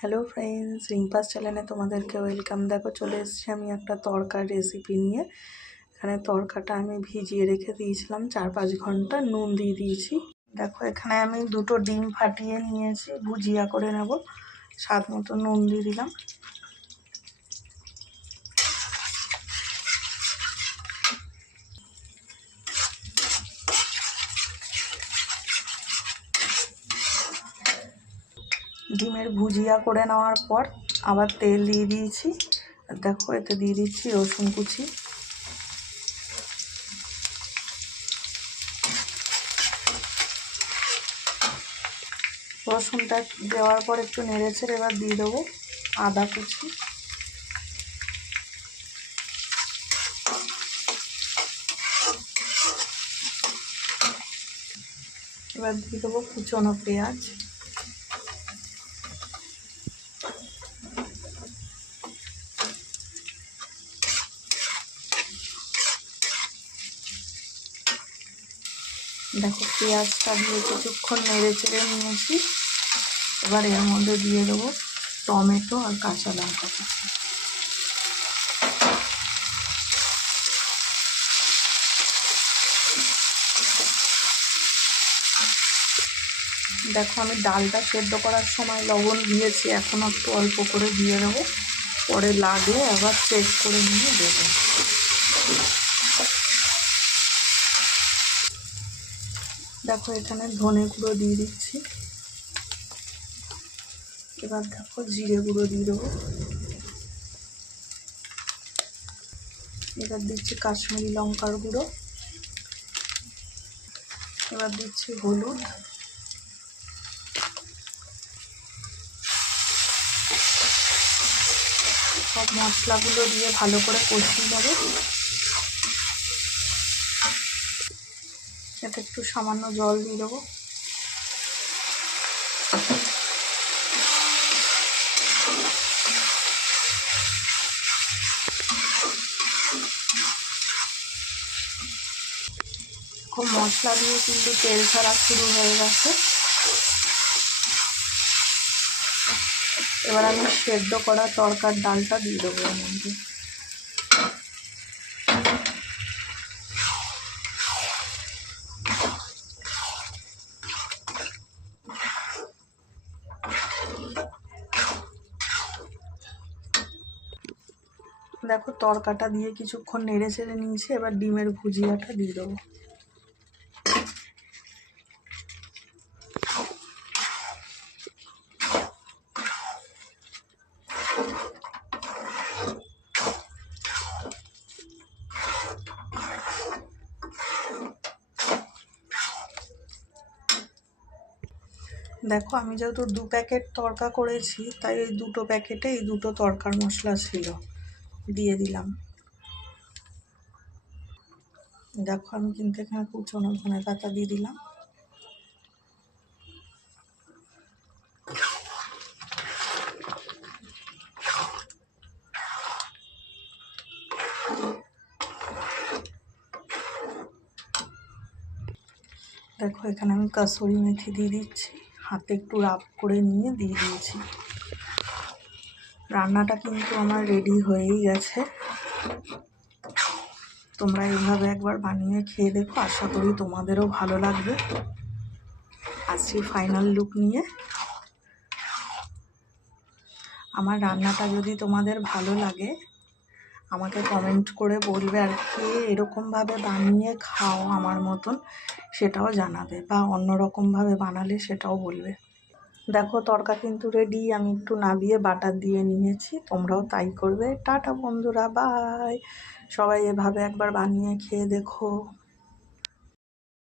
Hello friends, রিম্পাস চ্যানেলে তোমাদেরকে welcome. দেখো চলে এসেছি আমি একটা তড়কার রেসিপি নিয়ে। এখানে তড়কাটা আমি ভিজিয়ে রেখে দিয়েছিলাম 4-5 ঘন্টা, নুন দিয়ে দিয়েছি। দেখো এখানে আমি 2টো ডিম ফাটিয়ে নিয়েছি, ভুজিয়া করে নেব। স্বাদ মতো নুন দিয়ে দিলাম। ডিমের ভুজিয়া করে নেওয়ার পর আবার তেল দিয়ে দিয়েছি। দেখো এতে দিয়ে দিচ্ছি রসুন কুচি, রসুনটা দেওয়ার পর একটু নেড়েচেড়ে এবার দিয়ে দেবো আদা কুচি, এবার দিয়ে দেবো কুচনো পেঁয়াজ, দেখো পেঁয়াজটা দিয়ে কিছুক্ষণ নেড়ে চেড়ে নিয়েছি। এবার এর মধ্যে দিয়ে দেবো টমেটো আর কাঁচা লঙ্কা কুচি। দেখো আমি ডালটা সেদ্ধ করার সময় লবণ দিয়েছি, এখন একটু অল্প করে দিয়ে দেবো, পরে লাগলে আবার চেক করে নিয়ে দেবো। দেখো এখানে ধনে গুঁড়ো দিয়ে দিচ্ছি। এবার দেখো জিরে গুঁড়ো দিয়ে দেবো। এবার দিচ্ছি কাশ্মীরি লঙ্কার গুঁড়ো। এবার দিচ্ছি হলুদ। সব মশলাগুলো দিয়ে ভালো করে কষিয়ে নেবো। এতে একটু সামান্য জল দিয়ে দেবো। খুব মশলা দিয়ে কিন্তু তেল ছাড়া শুরু হয়ে গেছে। এবার আমি সেদ্ধ করা তড়কার ডালটা দিয়ে দেবো এর মধ্যে। দেখো তড়কাটা দিয়ে কিছুক্ষণ নেড়ে চেড়ে নিয়েছি। এবার ডিমের ভুজিয়াটা দিয়ে দেবো। দেখো আমি যেহেতু 2 প্যাকেট তড়কা করেছি, তাই এই 2টো প্যাকেটে এই 2টো তড়কার মশলা ছিল, দিয়ে দিলাম। দেখো আমি কিন্তু এখানে কুচনো ধনে পাতা দিয়ে দিলাম। দেখো এখানে আমি কাসুরি মেথি দিয়ে দিচ্ছি, হাতে একটু রাব করে নিয়ে দিয়ে দিয়েছি। রান্নাটা কিন্তু আমার রেডি হয়েই গেছে। তোমরা এইভাবে একবার বানিয়ে খেয়ে দেখো, আশা করি তোমাদেরও ভালো লাগবে। আসছি ফাইনাল লুক নিয়ে। আমার রান্নাটা যদি তোমাদের ভালো লাগে আমাকে কমেন্ট করে বলবে, আর কে এরকমভাবে বানিয়ে খাও আমার মতন সেটাও জানাবে, বা অন্যরকমভাবে বানালে সেটাও বলবে। দেখো তড়কা কিন্তু রেডি। আমি একটু নাবিয়ে বাটার দিয়ে নিয়েছি, তোমরাও তাই করবে। টাটা বন্ধুরা, বাই। সবাই এভাবে একবার বানিয়ে খেয়ে দেখো।